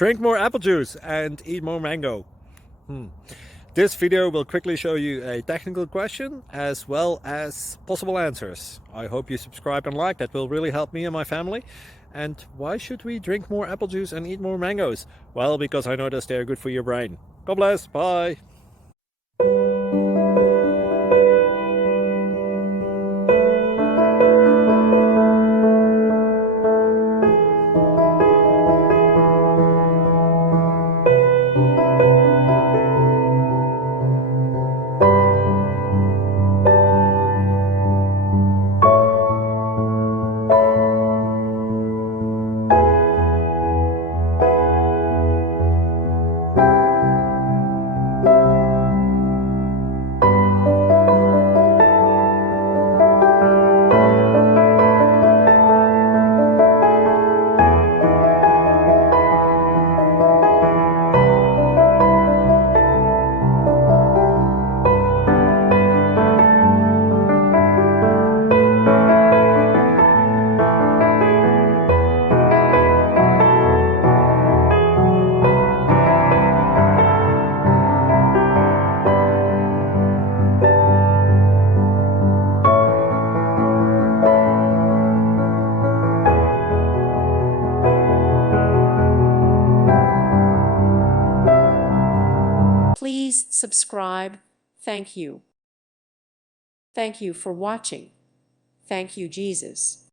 Drink more apple juice and eat more mango. This video will quickly show you a technical question as well as possible answers. I hope you subscribe and like, that will really help me and my family. And why should we drink more apple juice and eat more mangoes? Well, because I noticed they're good for your brain. God bless, bye. Please subscribe. Thank you. Thank you for watching. Thank you, Jesus.